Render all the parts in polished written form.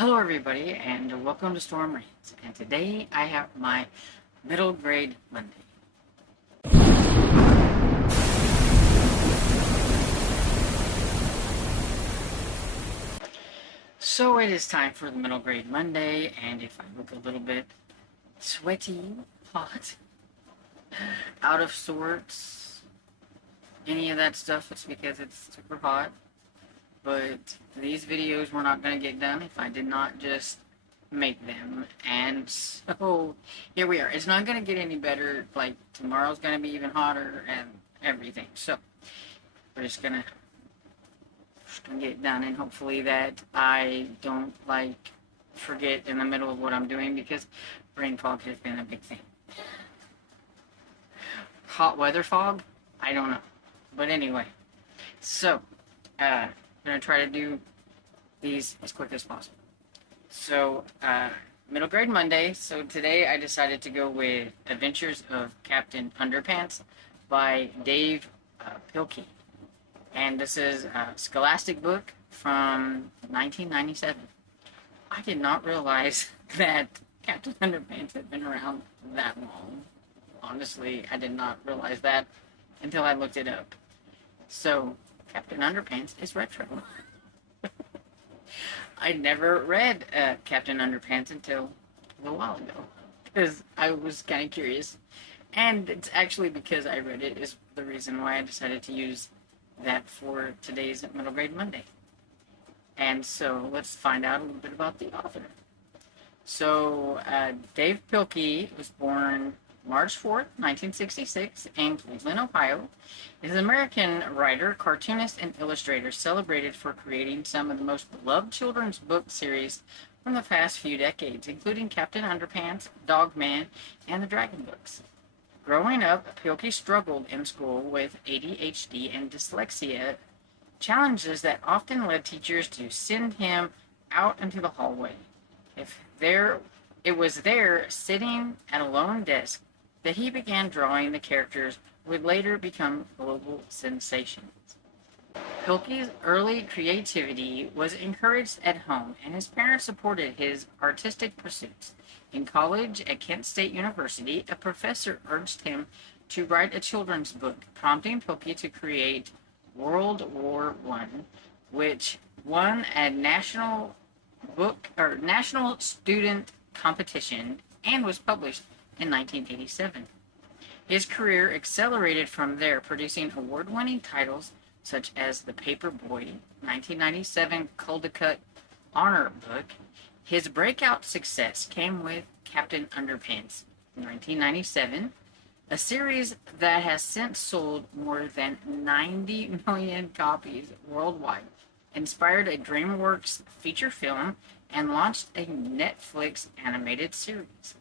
Hello everybody and welcome to Storm Reigns, and today I have my middle grade Monday. So it is time for the middle grade Monday, and if I look a little bit sweaty, hot, out of sorts, any of that stuff, it's because it's super hot. But these videos were not going to get done if I did not just make them. And so here we are. It's not going to get any better. Like, tomorrow's going to be even hotter and everything. So we're just going to get it done, and hopefully that I don't forget in the middle of what I'm doing, because brain fog has been a big thing. Hot weather fog? I don't know. But anyway, so I'm going to try to do these as quick as possible. So, middle grade Monday. So today I decided to go with Adventures of Captain Underpants by Dave Pilkey. And this is a Scholastic book from 1997. I did not realize that Captain Underpants had been around that long. Honestly, I did not realize that until I looked it up. So, Captain Underpants is retro. I never read Captain Underpants until a little while ago, because I was kind of curious. And it's actually because I read it is the reason why I decided to use that for today's Middle Grade Monday. And so let's find out a little bit about the author. So Dave Pilkey was born March 4th, 1966, in Cleveland, Ohio. Is an American writer, cartoonist, and illustrator celebrated for creating some of the most beloved children's book series from the past few decades, including Captain Underpants, Dog Man, and the Dragon books. Growing up, Pilkey struggled in school with ADHD and dyslexia, challenges that often led teachers to send him out into the hallway. It was there, sitting at a lone desk, that he began drawing the characters would later become global sensations. Pilkey's early creativity was encouraged at home, and his parents supported his artistic pursuits. In college at Kent State University, a professor urged him to write a children's book, prompting Pilkey to create World War I, which won a national student competition and was published in 1987. His career accelerated from there, producing award-winning titles such as The Paper Boy, 1997 Caldecott Honor Book. His breakout success came with Captain Underpants, 1997, a series that has since sold more than 90 million copies worldwide, inspired a DreamWorks feature film, and launched a Netflix animated series.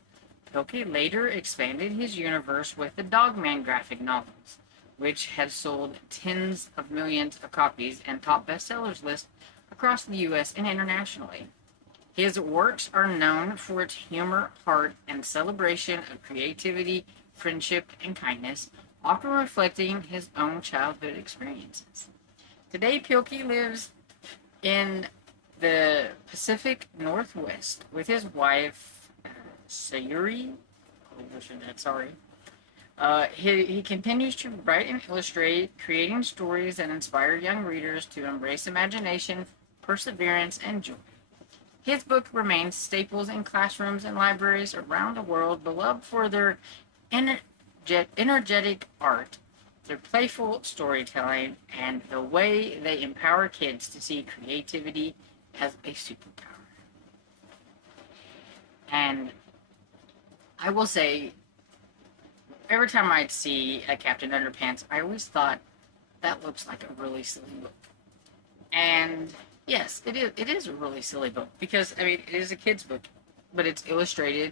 Pilkey later expanded his universe with the Dog Man graphic novels, which have sold tens of millions of copies and top bestsellers list across the U.S. and internationally. His works are known for its humor, heart, and celebration of creativity, friendship, and kindness, often reflecting his own childhood experiences. Today, Pilkey lives in the Pacific Northwest with his wife, Sayuri. He continues to write and illustrate, creating stories that inspire young readers to embrace imagination, perseverance, and joy. His book remains staples in classrooms and libraries around the world, beloved for their energetic art, their playful storytelling, and the way they empower kids to see creativity as a superpower. And I will say, every time I'd see a Captain Underpants, I always thought, that looks like a really silly book. And yes, it is a really silly book, because, I mean, it is a kid's book, but it's illustrated,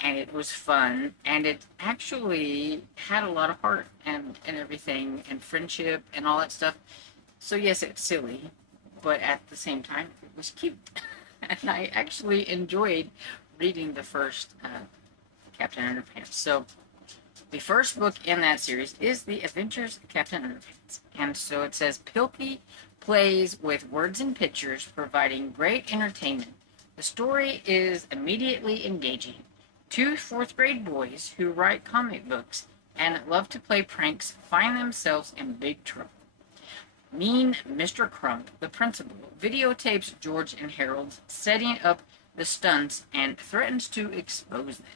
and it was fun, and it actually had a lot of heart and everything, and friendship, and all that stuff. So yes, it's silly, but at the same time, it was cute. And I actually enjoyed reading the first Captain Underpants. So the first book in that series is The Adventures of Captain Underpants. And so it says, Pilkey plays with words and pictures, providing great entertainment. The story is immediately engaging. Two fourth-grade boys who write comic books and love to play pranks find themselves in big trouble. Mean Mr. Crump, the principal, videotapes George and Harold setting up the stunts and threatens to expose them.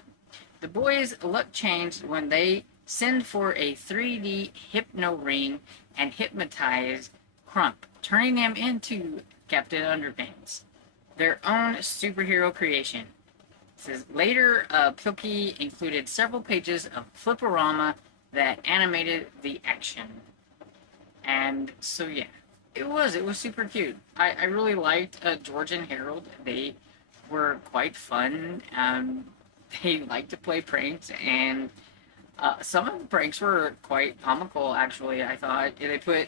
The boys' luck changed when they send for a 3D hypno ring and hypnotize Crump, turning him into Captain Underpants, their own superhero creation. It says later, Pilkey included several pages of Fliporama that animated the action. And so yeah, it was super cute. I really liked George and Harold. They were quite fun. They liked to play pranks, and some of the pranks were quite comical. Actually, I thought they put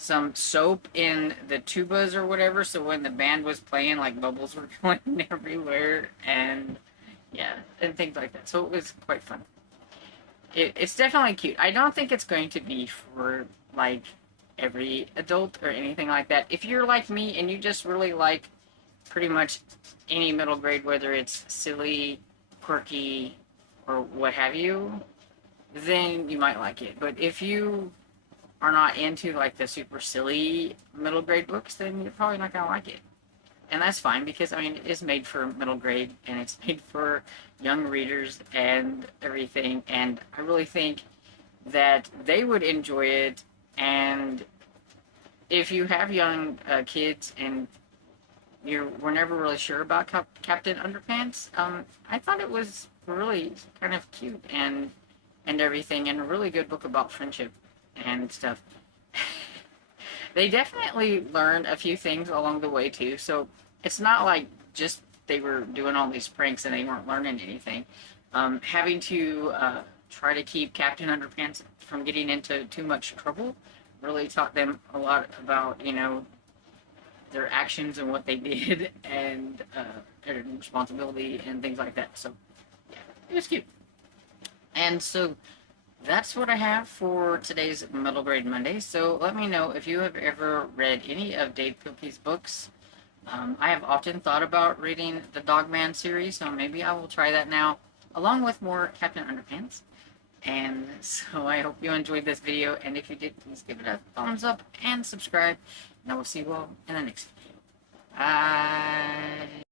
some soap in the tubas or whatever, so when the band was playing, like bubbles were going everywhere, and yeah, and things like that. So it was quite fun. It's definitely cute. I don't think it's going to be for like every adult or anything like that. If you're like me and you just really like pretty much any middle grade, whether it's silly, quirky, or what have you, then you might like it. But if you are not into like the super silly middle grade books, then you're probably not gonna like it. And that's fine, because I mean, it is made for middle grade and it's made for young readers and everything, and I really think that they would enjoy it. And if you have young kids and you were never really sure about Captain Underpants, I thought it was really kind of cute and everything, and a really good book about friendship and stuff. They definitely learned a few things along the way too, so it's not like just they were doing all these pranks and they weren't learning anything. Having to try to keep Captain Underpants from getting into too much trouble really taught them a lot about, you know, their actions and what they did, and their responsibility and things like that. So yeah, it was cute. And so that's what I have for today's Middle Grade Monday. So let me know if you have ever read any of Dave Pilkey's books. I have often thought about reading the Dogman series, so maybe I will try that now, along with more Captain Underpants. And so I hope you enjoyed this video, and if you did, please give it a thumbs up and subscribe, and I will see you all in the next video. Bye!